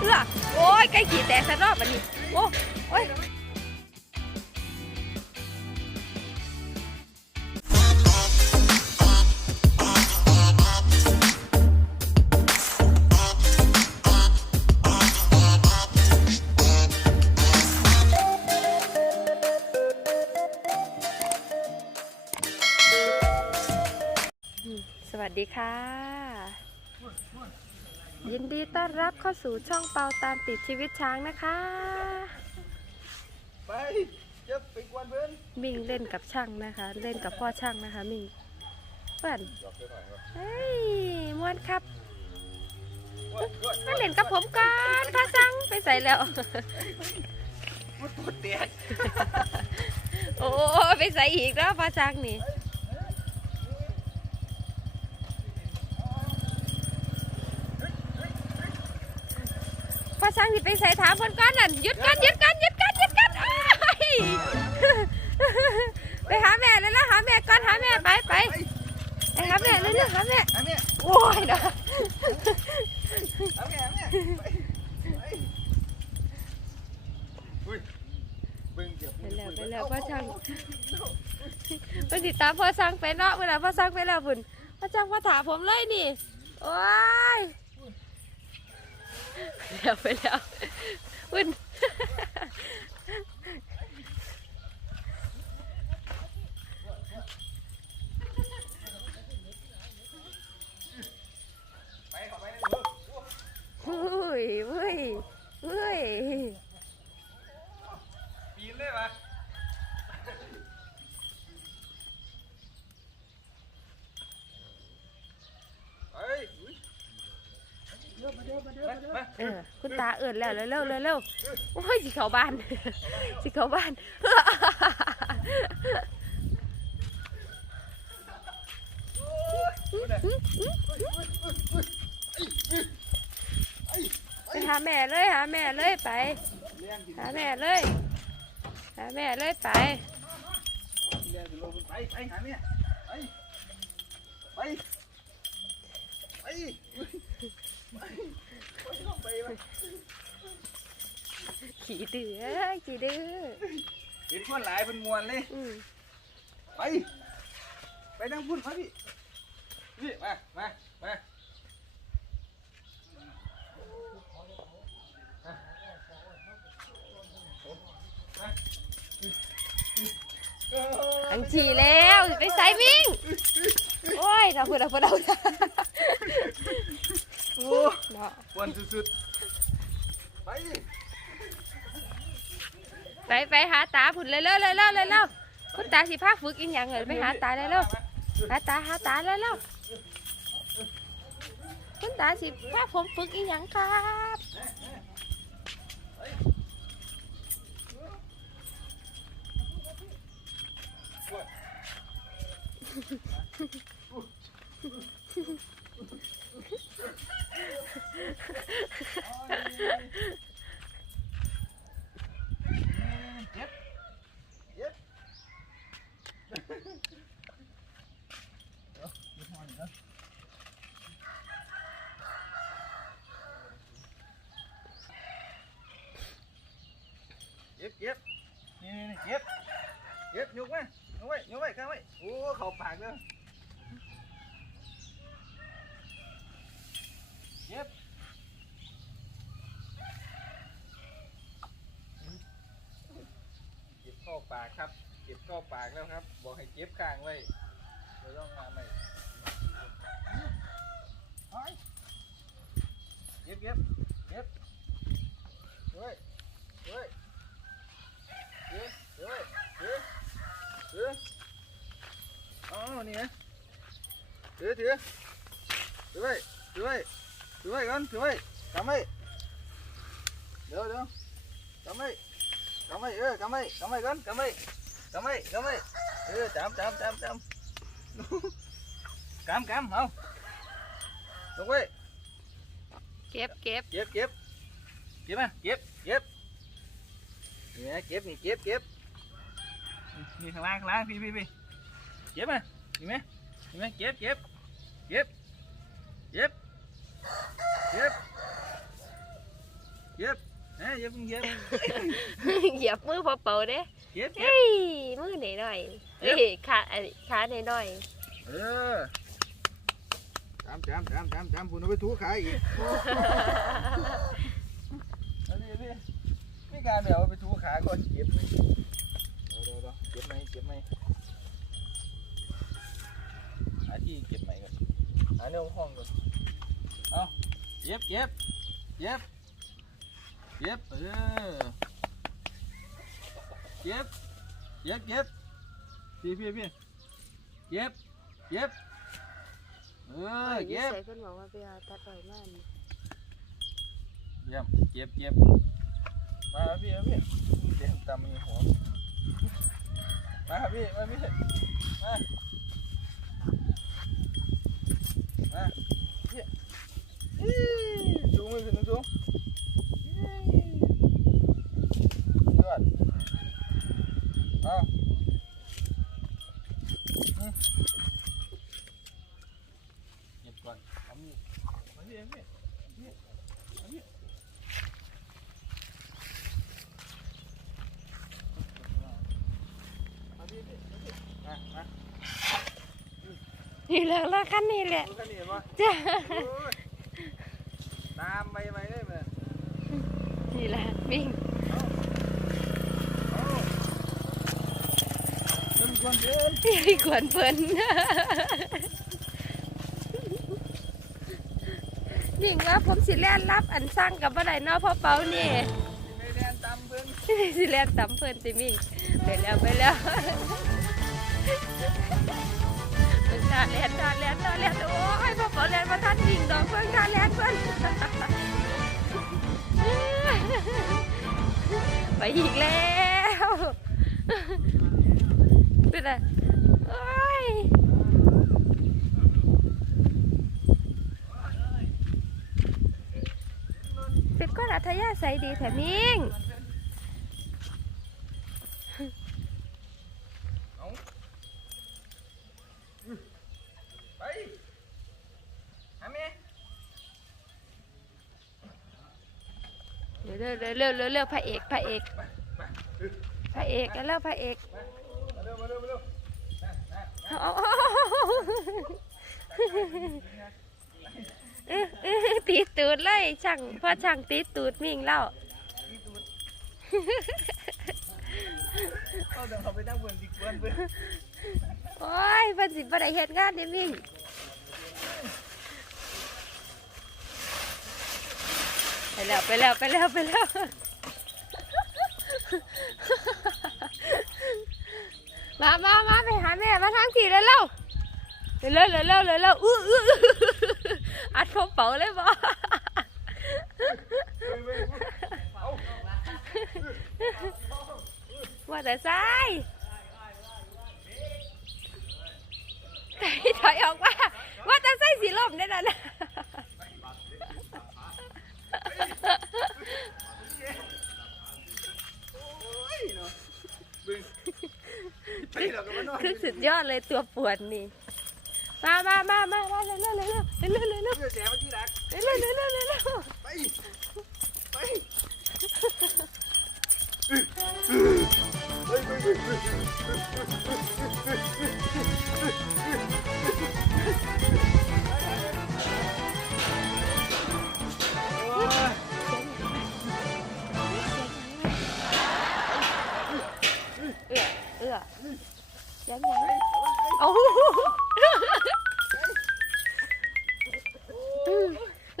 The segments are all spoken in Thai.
เอื้อโอ้ยใกล้ขี่แตกซะรอบอันนี้โอ้โอ้ยสวัสดีค่ะ ดีต้อนรับเข้าสู่ช่องเปาตามติดชีวิตช้างนะคะ ไปเจ็บไปกวนเพื่อนมิงเล่นกับช่างนะคะ เล่นกับพ่อช่างนะคะ มิงเพื่อนหยอกเพื่อนหน่อยครับเฮ้ยมวนครับกวนกวนมาเล่นกับผมก่อนพ่อช่างไปใส่แล้วมุดตัวเตียกโอ้ไปใส่อีกแล้วพ่อช่างนี่ ช่างที่ไปใส่ถามคนก่อนนั่นหยุดกันหยุดกันหยุดกันหยุดกันอ้ายไปหาแม่เลยนะหาแม่ก่อนหาแม่ไปไปไปหาแม่เลยนะหาแม่โอ้ยนะเอาเนี่ยเอไปแล้วไปแล้วพ่อช่างไปติดตามพ่อช่างไปเนาะเวลาพ่อช่างไปแล้วพุ่นพ่อช่างมาถามผมเลยนี่โอ้ย แล้วไปแล้วพุ่น ไปเข้าไปในมือ อุ้ยเว้ยเว้ย ปีนเลยปะเฮ้ยอุ้ยมา เด้อมาเด้อมาเด้อมาเออคุณตาเอิดแล้วเร็วเร็วเร็วเร็วโอ้ยสิเขาบ้าน สิเขาบ้านไปหาแม่เลยหาแม่เลยไปเลี้ยงกินหาแม่เลย หาแม่เลยไปเลี้ยงกินลงไปไปหาเนี่ยไปไปไป อุ้ยไปไปลงไปไปขี่ดื้อเอ้ยขี่ดื้อเห็นคนหลายเป็นมวนเลยอืมไปไปนั่งพูดเขาพี่พี่มามามาเอออังฉี่แล้วไปใส่วิ่ง โอ้ยเราพูดเราพูดเราโอ้ เนาะปวนสุดๆไปไปไปหาตาผุนเลยเร็วเลยเร็วเลยเร็วคุณตาสิพาฝึกอีกอย่างเลยไปหาตาเลยเร็วหาตาหาตาเลยเร็วคุณตาสิพาผมฝึกอีกอย่างครับ เย็บเย็บเดี๋ยวเดี๋ยวพอหนึ่งนะ เย็บเย็บนี่นี่เย็บเย็บยกไว้ยกไว้ยกไว้ข้างไว้โอ้เข่าปากเลยเย็บเก็บเข้าปากครับ เก็บเข้าปากแล้วครับ บอกให้เก็บข้างไว้เดี๋ยวต้องมาใหม่เยเก็บเก็บ vào nè. Tưới tưới tưới vậy tưới vậy tưới vậy con tưới vậy cắm vậy được được cắm vậy cắm vậy ơi cắm vậy cắm vậy con cắm vậy cắm vậy cắm vậy ừ chạm chạm chạm chạm cắm cắm không? Đúng vậy kép kép. Kép kép. Kép à kép kép. Nè kép nè kép kép. Nhìn thằng lan thằng lan đi đi đi kép à. Nhìn mấy nhìn mấy kép kép kép kép kép เย็บเฮ้ยเย็บมึงเย็บเหยียบมือพอเป่าเด้เย็บเย็บเฮ้ยมือหน่อยหน่อยๆเฮ้ยขาอันขาหน่อยหน่อยเออจำจำจำจำจำคุณเอาไปถูขาอีกเอาดิดิไม่การเดี๋ยวเอาไปถูขาก่อนเก็บเลยเดี๋ยวเดี๋ยวเดี๋ยวเก็บไหมเก็บไหมหาที่เก็บไหมก่อนหาแนวห้องก่อนเอาเย็บเย็บเย็บเย็บเออเย็บเย็บเย็บพี่พี่พี่เย็บเย็บเออๆเย็บใส่เพิ่นบอกว่าไปเอาตัดอ้อยมานี่เยี่ยมเก็บเก็บมาครับพี่ครับพี่เดี๋ยวตามมีหัวมาครับพี่มาพี่มา Yeah. นี่แหละละคันนี่แหละดูกันนี่เห็นปะจ้าโอ้ยตามไปไปได้ไหมนี่แหละวิ่งเอาเดินก่อนเดินพี่ขวนเพิ่นวิ่งว่าผมสิแล่นรับอันสร้างกับบ่ได้เนาะพ่อเปานี่ ไม่เรียนตามเพิ่นสิแล่นตำเพิ่นติมิ่งไปแล้วไปแล้ว ด่าแล่นท่าแล่นท่าแล่นโอ้ยพ่อเปาแล่นมาทันวิ่งดอกเพิ่อนท่าแล่นเพิ่อนไปอีกแล้วเป็นไรโอ้ยเป็นก้อนอัธยาศัยดีแถมมิ่ง เอาไปหาแม่ เร็วเร็วเร็วเร็วเร็วเร็วพระเอกพระเอกพระเอกกันแล้วพระเอกมาเร็วมาเอาเอาเอาเออเออตีตูดเลยช่างพ่อช่างตีตูดมิ่งแล้วเอาเดี๋ยวเขาไปนั่งเบิ่งดิเบิ่งเบิ่งโอ้ยเพันสิบ่ได้เฮ็ดงานนี่มิ่งไป แล้วไปแล้วไปแล้วไปแล้ว มามามาไปหาแม่มาทางขี่แล้วเร็วเร็วเร็วเร็วเร็วเร็วอื้ออื้ออัดเป๋าเลยบ่เอว่าแต่ซ้ายถอยออกมาว่าแต่ไส้สีลมได้แล้วนะ โอ้ยเนาะเบิ่งไปแล้วก็มานอนคือสุดยอดเลยตัวปวดนี่ มามามามามาเร็วเร็วเร็วเร็วเร็วเร็วเร็วเพื่อแสมาที่รักเร็วเร็วเร็วเร็วเร็วเร็วไปไปไปไปไปโยังยังเอา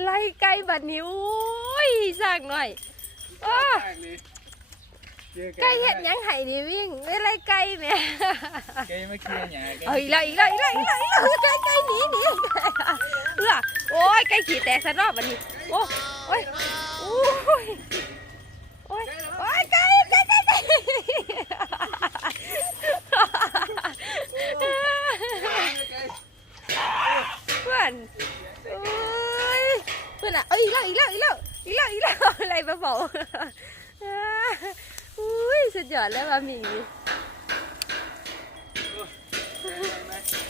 ไล่ไก่บัดนิ้วสั่งหน่อยอ้อไก่เห็ดหยังไห้นี่วิ่งไม่ไล่ไก่แหม่ไก่มาเคลียร์หยังไก่เอาอีกแล้วอีกแล้วอีกแล้วอีกแล้วอีกแล้วไก่ไก่หนีหนีเอื้อโอ้ยไก่ขี่แตกซะรอบบัดนี้โอ้โอ้ยโอ้ย เพื่อนโอ้ยเพื่อนอะเอ้ยอีกแล้วอีกแล้วอีกแล้วอีกแล้วอีกแล้วอะไรมาบอกอุ้ยสุดยอดแล้วมามี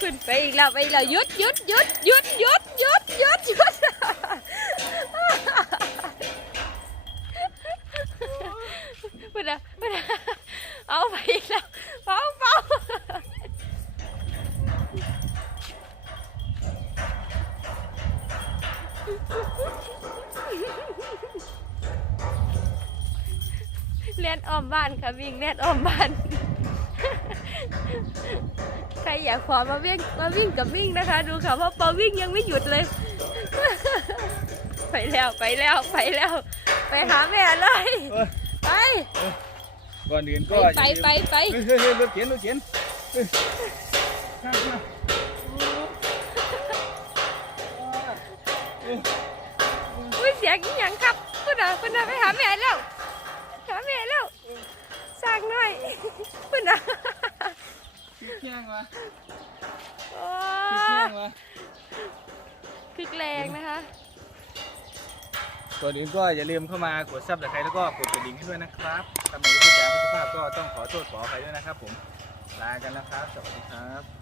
ขึ้นไปอีกแล้วไปอีกแล้วยุดยุดยุดยุดยุดยุดยุดยุดพุ่อนนะเพุ่อนนะเอาไปอีกแล้ว มบ้านค่ะวิ่งเลียนอ้อมบ้าน ใครอยากขอมาวิ่งมาวิ่งกับวิ่งนะคะ ดูค่ะว่าปอวิ่งยังไม่หยุดเลย ไปแล้วไปแล้วไปแล้ว ไปหาแม่เลยเอ้ยไป ก่อนอื่นก็ไปไปไปเฮ้ยเฮ้ยเฮ้ยรถเข็นรถเข็นเฮ้ยข้ามมาอุ้ยเสียงอีหยังครับคุณน่ะคุณน่ะไปหาแม่แล้วหาแม่แล้วสร้าง หน่อยคุณน่ะแข้งวะโอ้แข้งวะคึกแรงนะคะก่อนอื่นก็อย่าลืมเข้ามากดซับสไครต์แล้วก็กดกระดิ่งให้ด้วยนะครับถ้าไม่รู้จักไม่สุภาพก็ต้องขอโทษขออภัยด้วยนะครับผมลากันแล้วครับ สวัสดีครับ